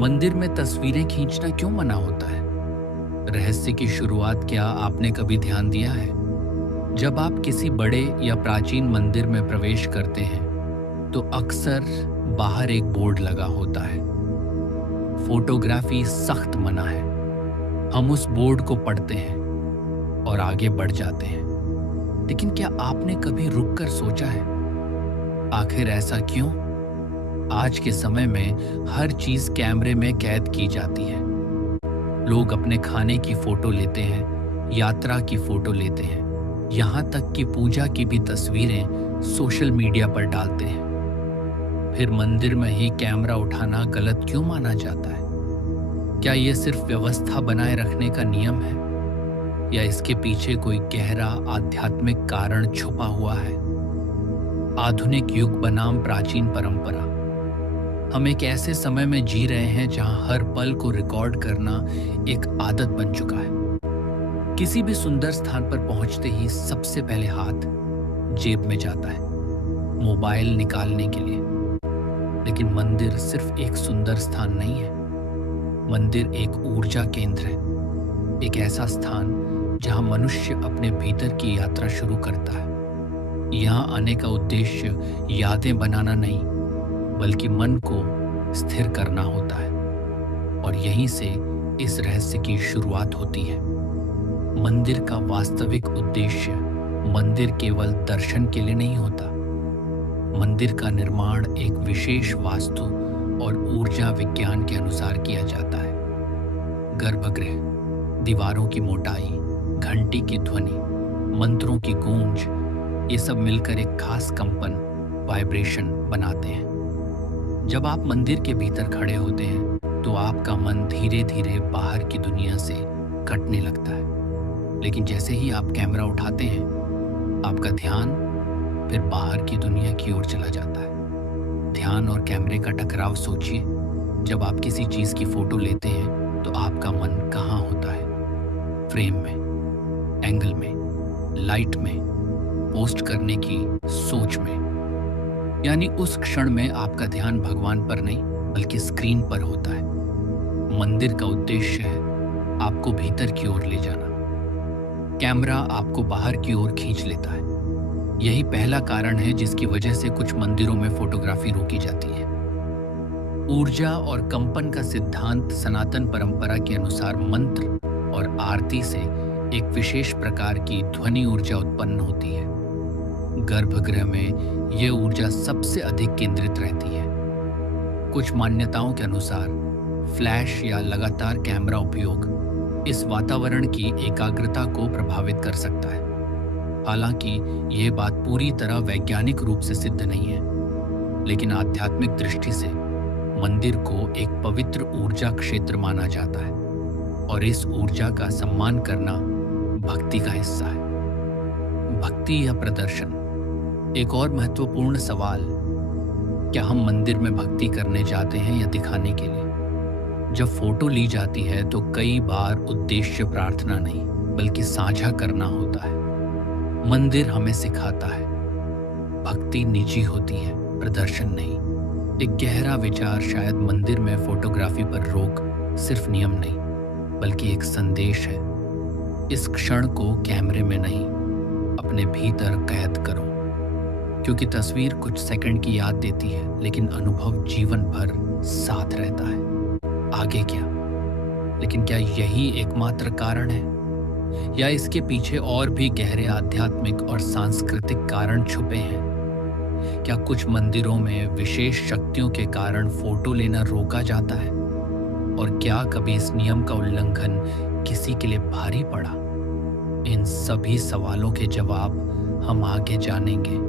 मंदिर में तस्वीरें खींचना क्यों मना होता है? रहस्य की शुरुआत क्या आपने कभी ध्यान दिया है? जब आप किसी बड़े या प्राचीन मंदिर में प्रवेश करते हैं, तो अक्सर बाहर एक बोर्ड लगा होता है। फोटोग्राफी सख्त मना है। हम उस बोर्ड को पढ़ते हैं और आगे बढ़ जाते हैं। लेकिन क्या आपने कभी रुककर सोचा है, आखिर ऐसा क्यों? आज के समय में हर चीज कैमरे में कैद की जाती है। लोग अपने खाने की फोटो लेते हैं, यात्रा की फोटो लेते हैं, यहाँ तक कि पूजा की भी तस्वीरें सोशल मीडिया पर डालते हैं। फिर मंदिर में ही कैमरा उठाना गलत क्यों माना जाता है? क्या ये सिर्फ व्यवस्था बनाए रखने का नियम है, या इसके पीछे कोई गहरा आध्यात्मिक कारण छुपा हुआ है? आधुनिक युग बनाम प्राचीन परंपरा। हम एक ऐसे समय में जी रहे हैं जहां हर पल को रिकॉर्ड करना एक आदत बन चुका है। किसी भी सुंदर स्थान पर पहुंचते ही सबसे पहले हाथ जेब में जाता है, मोबाइल निकालने के लिए। लेकिन मंदिर सिर्फ एक सुंदर स्थान नहीं है। मंदिर एक ऊर्जा केंद्र है, एक ऐसा स्थान जहां मनुष्य अपने भीतर की यात्रा शुरू करता है। यहाँ आने का उद्देश्य यादें बनाना नहीं, बल्कि मन को स्थिर करना होता है। और यहीं से इस रहस्य की शुरुआत होती है। मंदिर का वास्तविक उद्देश्य मंदिर केवल दर्शन के लिए नहीं होता। मंदिर का निर्माण एक विशेष वास्तु और ऊर्जा विज्ञान के अनुसार किया जाता है। गर्भगृह, दीवारों की मोटाई, घंटी की ध्वनि, मंत्रों की गूंज, ये सब मिलकर एक खास कंपन, वाइब्रेशन बनाते हैं। जब आप मंदिर के भीतर खड़े होते हैं, तो आपका मन धीरे धीरे बाहर की दुनिया से कटने लगता है। लेकिन जैसे ही आप कैमरा उठाते हैं, आपका ध्यान फिर बाहर की दुनिया की ओर चला जाता है। ध्यान और कैमरे का टकराव सोचिए। जब आप किसी चीज की फोटो लेते हैं, तो आपका मन कहाँ होता है? फ्रेम में, एंगल में, लाइट में, पोस्ट करने की सोच में। यानी उस क्षण में आपका ध्यान भगवान पर नहीं, बल्कि स्क्रीन पर होता है। मंदिर का उद्देश्य है आपको भीतर की ओर ले जाना। कैमरा आपको बाहर की ओर खींच लेता है। यही पहला कारण है जिसकी वजह से कुछ मंदिरों में फोटोग्राफी रोकी जाती है। ऊर्जा और कंपन का सिद्धांत सनातन परंपरा के अनुसार मंत्र और आरती से एक विशेष प्रकार की ध्वनि ऊर्जा उत्पन्न होती है। गर्भगृह में यह ऊर्जा सबसे अधिक केंद्रित रहती है। कुछ मान्यताओं के अनुसार फ्लैश या लगातार कैमरा उपयोग इस वातावरण की एकाग्रता को प्रभावित कर सकता है। हालांकि यह बात पूरी तरह वैज्ञानिक रूप से सिद्ध नहीं है, लेकिन आध्यात्मिक दृष्टि से मंदिर को एक पवित्र ऊर्जा क्षेत्र माना जाता है, और इस ऊर्जा का सम्मान करना भक्ति का हिस्सा है। भक्ति या प्रदर्शन। एक और महत्वपूर्ण सवाल, क्या हम मंदिर में भक्ति करने जाते हैं या दिखाने के लिए? जब फोटो ली जाती है, तो कई बार उद्देश्य प्रार्थना नहीं, बल्कि साझा करना होता है। मंदिर हमें सिखाता है, भक्ति निजी होती है, प्रदर्शन नहीं। एक गहरा विचार शायद मंदिर में फोटोग्राफी पर रोक सिर्फ नियम नहीं, बल्कि एक संदेश है। इस क्षण को कैमरे में नहीं, अपने भीतर कैद करो। क्योंकि तस्वीर कुछ सेकंड की याद देती है, लेकिन अनुभव जीवन भर साथ रहता है। आगे क्या? लेकिन क्या यही एकमात्र कारण है, या इसके पीछे और भी गहरे आध्यात्मिक और सांस्कृतिक कारण छुपे हैं? क्या कुछ मंदिरों में विशेष शक्तियों के कारण फोटो लेना रोका जाता है? और क्या कभी इस नियम का उल्लंघन किसी के लिए भारी पड़ा? इन सभी सवालों के जवाब हम आगे जानेंगे।